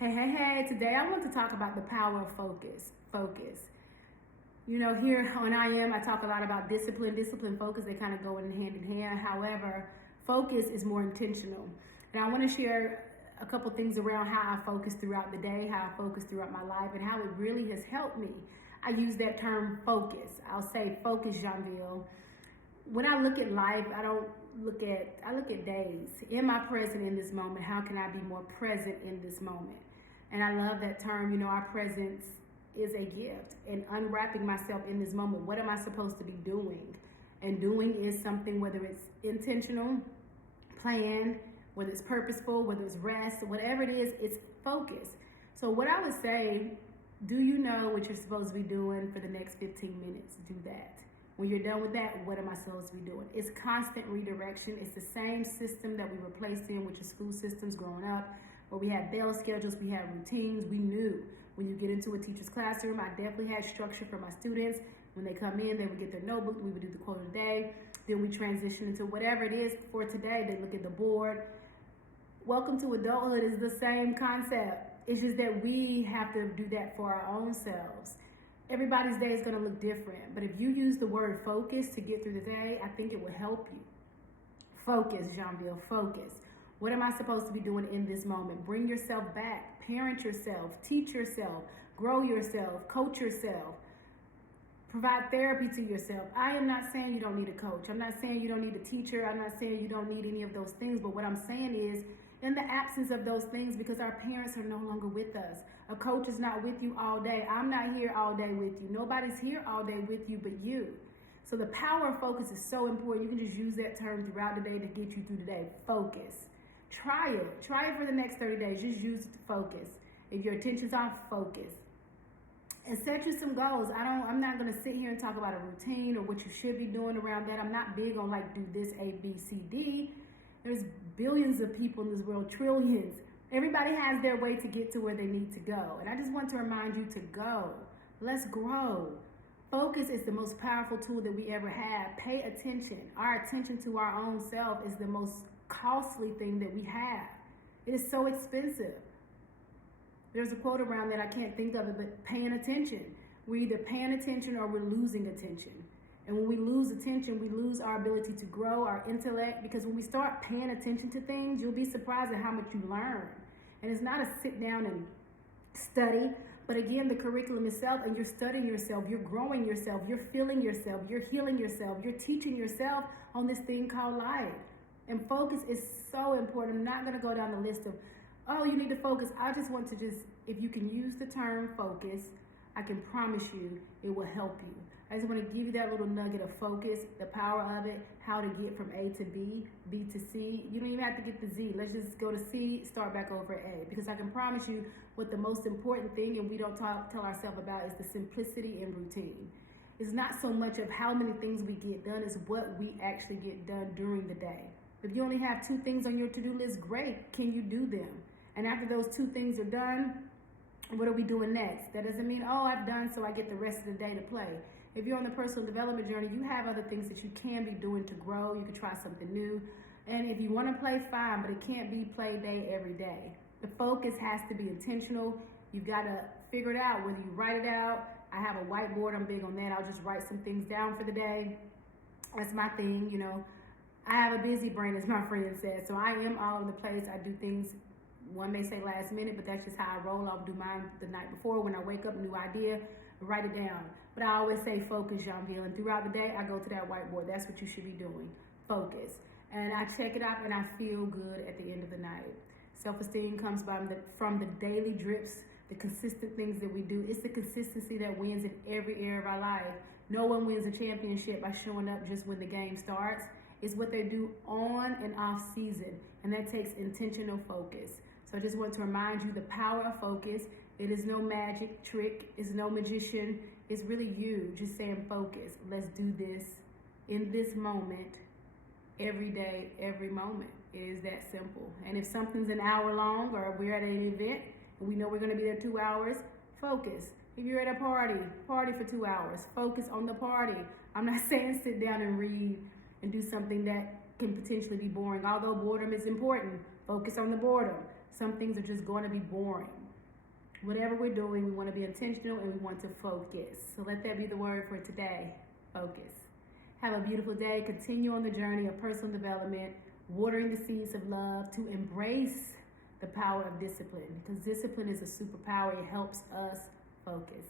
Hey, today I want to talk about the power of focus. Focus. You know, here on I talk a lot about discipline, focus, they kind of go in hand. However, focus is more intentional. And I want to share a couple things around how I focus throughout the day, how I focus throughout my life, and how it really has helped me. I use that term focus. I'll say focus, Janville. When I look at life, I look at days. Am I present in this moment? How can I be more present in this moment? And I love that term, our presence is a gift. And unwrapping myself in this moment, what am I supposed to be doing? And doing is something, whether it's intentional, planned, whether it's purposeful, whether it's rest, whatever it is, it's focus. So what I would say, do you know what you're supposed to be doing for the next 15 minutes? Do that. When you're done with that, what am I supposed to be doing? It's constant redirection. It's the same system that we were placed in with your school systems growing up, where we had bell schedules, we had routines. We knew when you get into a teacher's classroom, I definitely had structure for my students. When they come in, they would get their notebook, we would do the quote of the day. Then we transition into whatever it is for today. They look at the board. Welcome to adulthood is the same concept. It's just that we have to do that for our own selves. Everybody's day is going to look different, but if you use the word focus to get through the day, I think it will help you. Focus, Janville, focus. What am I supposed to be doing in this moment? Bring yourself back, parent yourself, teach yourself, grow yourself, coach yourself, provide therapy to yourself. I am not saying you don't need a coach. I'm not saying you don't need a teacher. I'm not saying you don't need any of those things, but what I'm saying is, in the absence of those things, because our parents are no longer with us. A coach is not with you all day. I'm not here all day with you. Nobody's here all day with you but you. So the power of focus is so important. You can just use that term throughout the day to get you through the day. Focus. Try it. Try it for the next 30 days. Just use it to focus. If your attention's off, focus. And set you some goals. I'm not going to sit here and talk about a routine or what you should be doing around that. I'm not big on do this A, B, C, D. There's billions of people in this world, trillions. Everybody has their way to get to where they need to go. And I just want to remind you to go. Let's grow. Focus is the most powerful tool that we ever have. Pay attention. Our attention to our own self is the most costly thing that we have. It is so expensive. There's a quote around that, I can't think of it, but paying attention. We're either paying attention or we're losing attention. And when we lose attention, we lose our ability to grow, our intellect, because when we start paying attention to things, you'll be surprised at how much you learn. And it's not a sit down and study, but again, the curriculum itself, and you're studying yourself, you're growing yourself, you're feeling yourself, you're healing yourself, you're teaching yourself on this thing called life. And focus is so important. I'm not going to go down the list of, you need to focus. I just want to if you can use the term focus, I can promise you it will help you. I just want to give you that little nugget of focus, the power of it, how to get from A to B, B to C. You don't even have to get the Z. Let's just go to C, start back over at A. Because I can promise you what the most important thing, and we don't tell ourselves about, is the simplicity and routine. It's not so much of how many things we get done, it's what we actually get done during the day. If you only have 2 things on your to-do list, great. Can you do them? And after those 2 things are done, what are we doing next? That doesn't mean, I've done so I get the rest of the day to play. If you're on the personal development journey, you have other things that you can be doing to grow. You can try something new. And if you want to play, fine, but it can't be play day every day. The focus has to be intentional. You've got to figure it out, whether you write it out. I have a whiteboard. I'm big on that. I'll just write some things down for the day. That's my thing, I have a busy brain, as my friend said. So I am all over the place. I do things, one may say last minute, but that's just how I roll. I'll do mine the night before. When I wake up, new idea, write it down. But I always say focus, Janville. And throughout the day, I go to that whiteboard. That's what you should be doing. Focus. And I check it out, and I feel good at the end of the night. Self-esteem comes from the daily drips, the consistent things that we do. It's the consistency that wins in every area of our life. No one wins a championship by showing up just when the game starts. It's what they do on and off season, and that takes intentional focus. So I just want to remind you the power of focus. It is no magic trick. It's no magician. It's really you just saying focus. Let's do this in this moment, every day, every moment. It is that simple. And if something's an hour long, or we're at an event and we know we're going to be there 2 hours, focus. If you're at a party for 2 hours, focus on the party. I'm not saying sit down and read and do something that can potentially be boring. Although boredom is important, focus on the boredom. Some things are just going to be boring. Whatever we're doing, we want to be intentional and we want to focus. So let that be the word for today. Focus. Have a beautiful day. Continue on the journey of personal development, watering the seeds of love to embrace the power of discipline, because discipline is a superpower. It helps us focus.